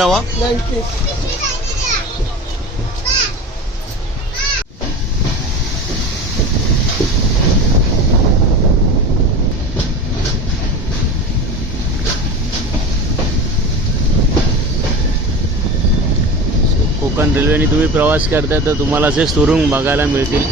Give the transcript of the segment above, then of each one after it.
नावा कोकण रेल्वेने तुम्ही प्रवास करताय तर तुम्हाला असे सुरुंग बघायला मिळतील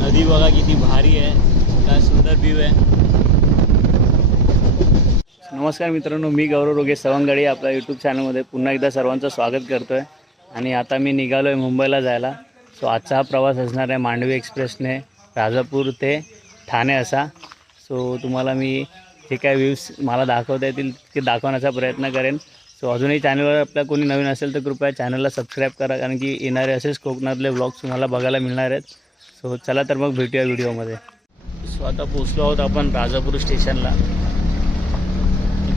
नदी बघा किती भारी आहे काय सुंदर व्ह्यू आहे नमस्कार मित्रांनो मी गौरव रोगे सवंगडे आपल्या यूट्यूब चॅनलमध्ये पुन्हा एकदा सर्वांचं स्वागत करतो आहे आणि आता मी निघालो आहे मुंबईला जायला. सो आजचा हा प्रवास असणार आहे मांडवी एक्सप्रेसने राजापूर ते ठाणे असा. सो तुम्हाला मी जे काय व्ह्यूज मला दाखवता येतील ते दाखवण्याचा प्रयत्न करेन. सो अजूनही चॅनलवर आपल्या कोणी नवीन असेल तर कृपया चॅनलला सबस्क्राईब करा कारण की येणारे असेच कोकणातले ब्लॉग्स तुम्हाला बघायला मिळणार आहेत. सो चला तर मग भेटूया व्हिडिओमध्ये सो आता पोचलो आहोत आपण राजापूर स्टेशनला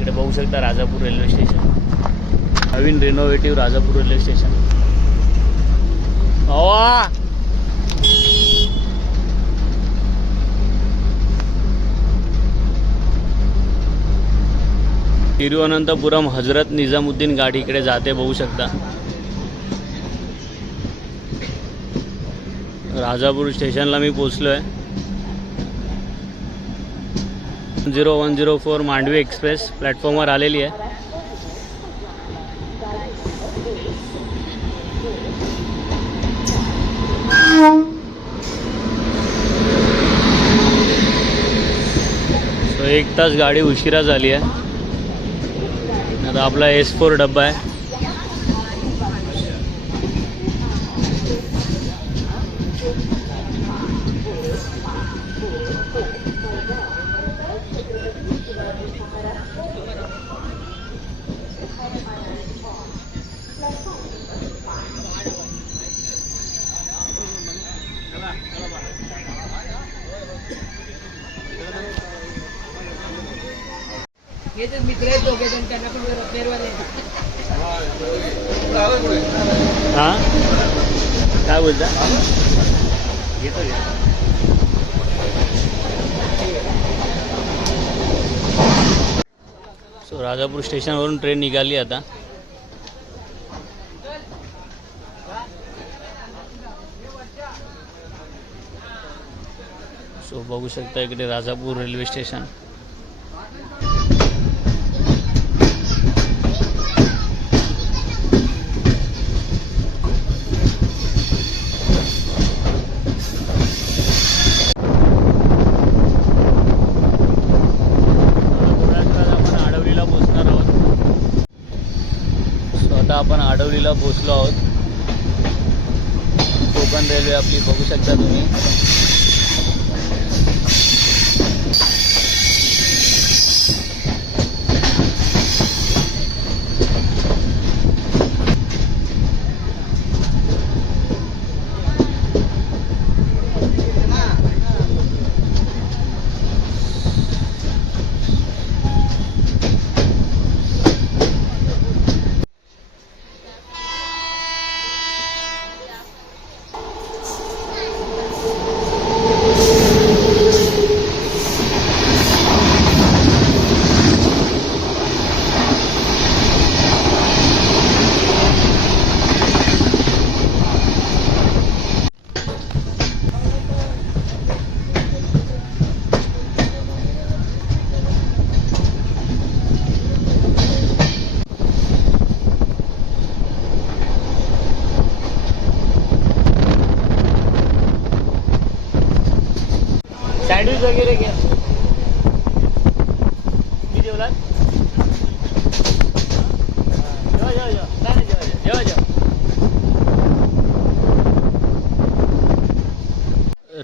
इकडे बघू शकता राजापूर रेल्वे स्टेशन. नवीन रिनोव्हेटिव्ह राजापूर रेल्वे स्टेशन. हवा तिरुवनंतपुरम हजरत निजामुद्दीन गाडी इकडे जाते बघू शकता. राजापूर स्टेशनला मी पोचलो आहे zero one zero four Mandovi express प्लॅटफॉर्मवर आलेली आहे. सो एक तास गाडी उशिरा झाली आहे. आता आपला एस फोर डब्बा आहे. हे जे मित्र आहेत दोघे जण त्यांना पण काय बोलता? घेतो घ्या सो राजापूर स्टेशनवरून ट्रेन निघाली आता. सो बघू शकता इकडे राजापूर रेल्वे स्टेशन. आता आपण आडवलीला पोचलो आहोत. कोकण रेल्वे आपली बघू शकता तुम्ही. वगैरह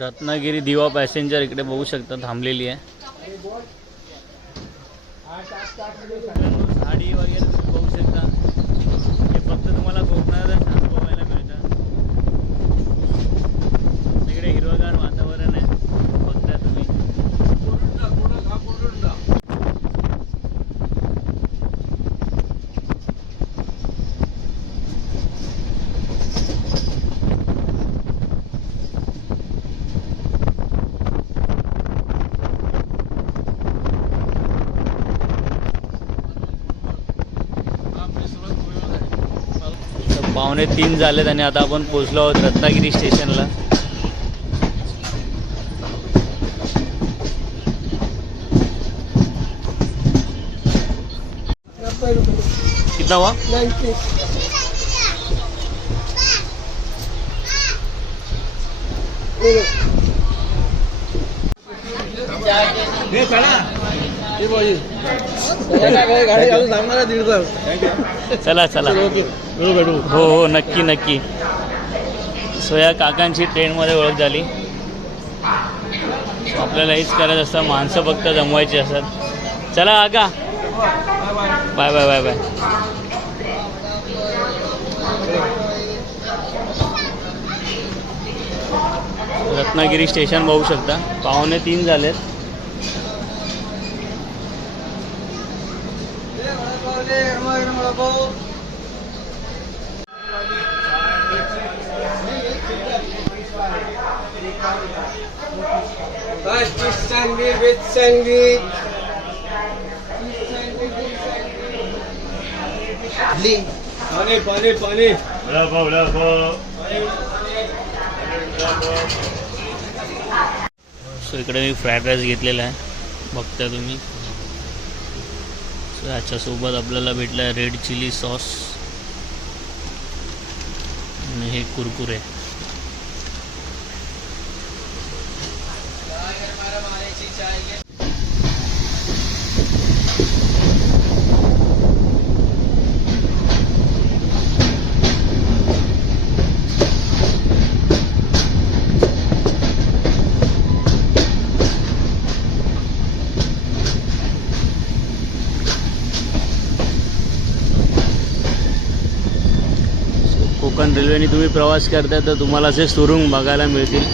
रत्नागिरी दिवा पैसेंजर इकडे बहू शकता थांबलेली आहे. साडी शकता. पावणे तीन झालेत आणि आता आपण पोचलो आहोत रत्नागिरी स्टेशनला. नब्बे रुपये कितना हुआ चला चला. हो हो नक्की नक्की. सो या काकांची ट्रेनमध्ये ओळख झाली. आपल्याला हेच करायचं असतं. माणसं फक्त जमवायची असतात. चला काका bye bye bye bye. Ratnagiri station बघू शकता. पावणे तीन झालेत. सँडविच सँडविच पाणी पाणी पाणी सो इकडे मी फ्राईड राईस घेतलेला आहे. बघता तुम्ही. याच्यासोबत आपल्याला भेटला रेड चिली सॉस आणि हे कुरकुरे कोकण रेल्वेने तुम्ही प्रवास करताय तर तुम्हाला असे सुरुंग बघायला मिळतील.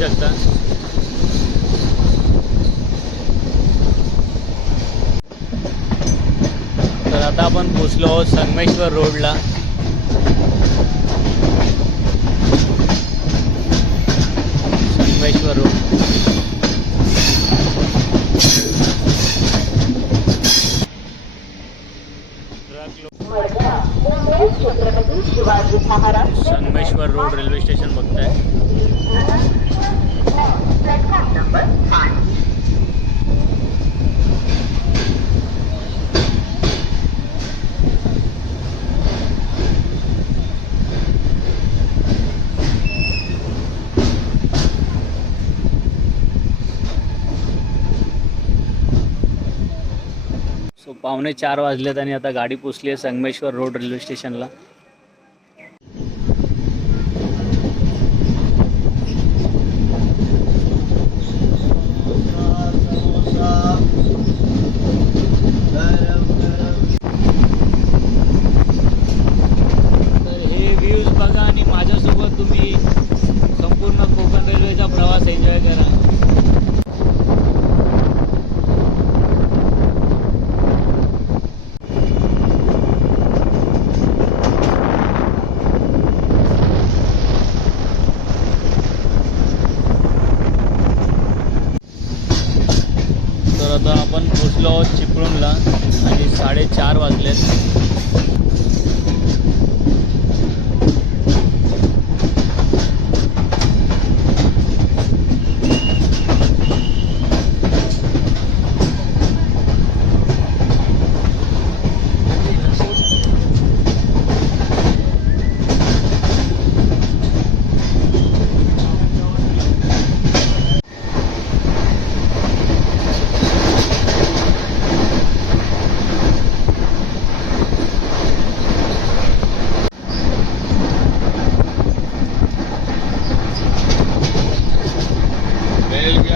शकता. तर आता आपण पोचलो आहोत संगमेश्वर रोडला. Sangameshwar road. Sangameshwar road railway station बघताय. पावणे चार वाजलेत आणि आता गाडी पोचली आहे संगमेश्वर रोड रेल्वे स्टेशनला तर हे व्ह्यूज बघा आणि माझ्यासोबत तुम्ही संपूर्ण कोकण रेल्वेचा प्रवास एन्जॉय करा आता आपण पोचलो आहोत चिपळूणला आणि साडेचार वाजलेत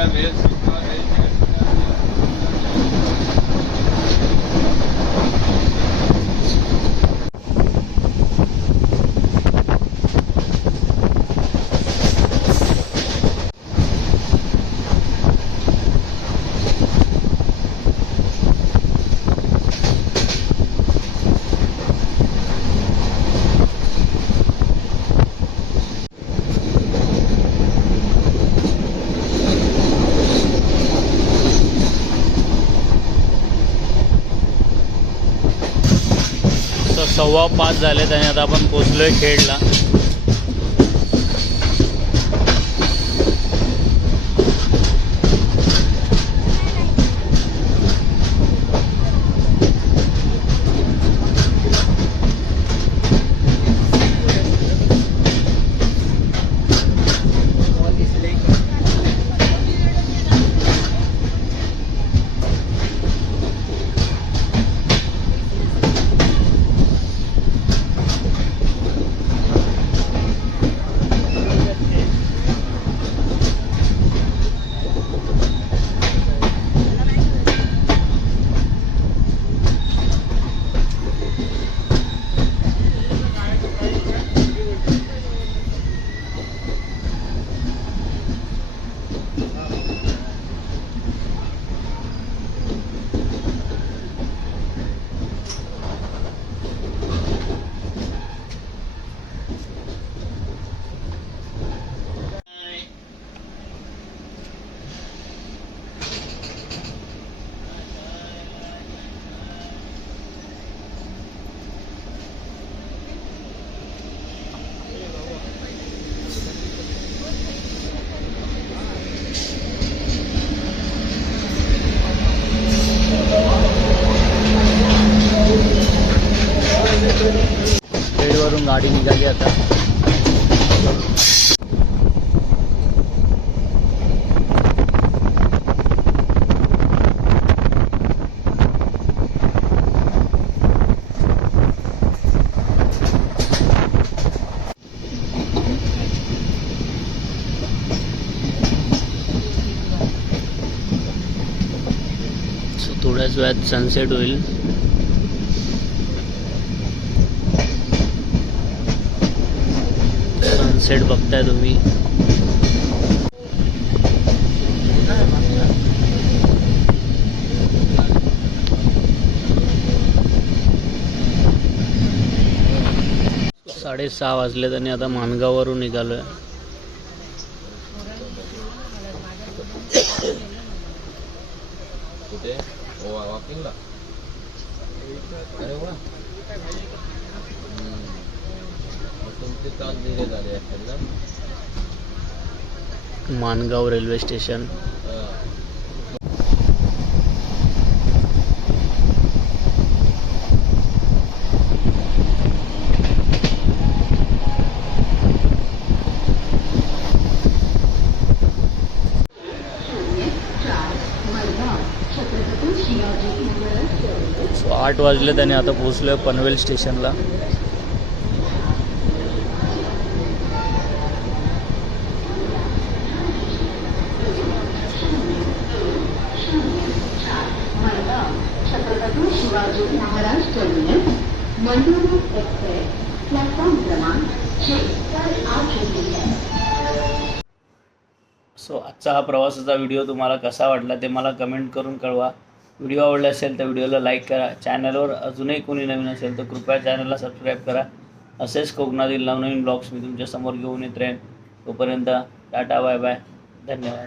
तर सव्वा पाच झालेत आणि आता आपण पोचलोय खेडला. गाडी निघाली आता. थोड्याच वेळात सनसेट होईल. सनसेट बघताय तुम्ही. साडेसहा वाजलेत आणि आता माणगाववरून निघालोय. कुठे? Mangaon Mangaon railway station. So आठ वाजलेत आणि आता पोहोचलोय पनवेल स्टेशनला. सो आजचा हा प्रवासाचा व्हिडिओ तुम्हाला कसा वाटला ते मला कमेंट करून कळवा. व्हिडिओ आवडला असेल तर व्हिडिओला लाईक करा. चॅनलवर अजूनही कोणी नवीन असेल तर कृपया चॅनलला सबस्क्राईब करा. असेच कोकणातील नवनवीन ब्लॉग्स मी तुमच्यासमोर घेऊन येत राहीन. तोपर्यंत टाटा बाय बाय धन्यवाद.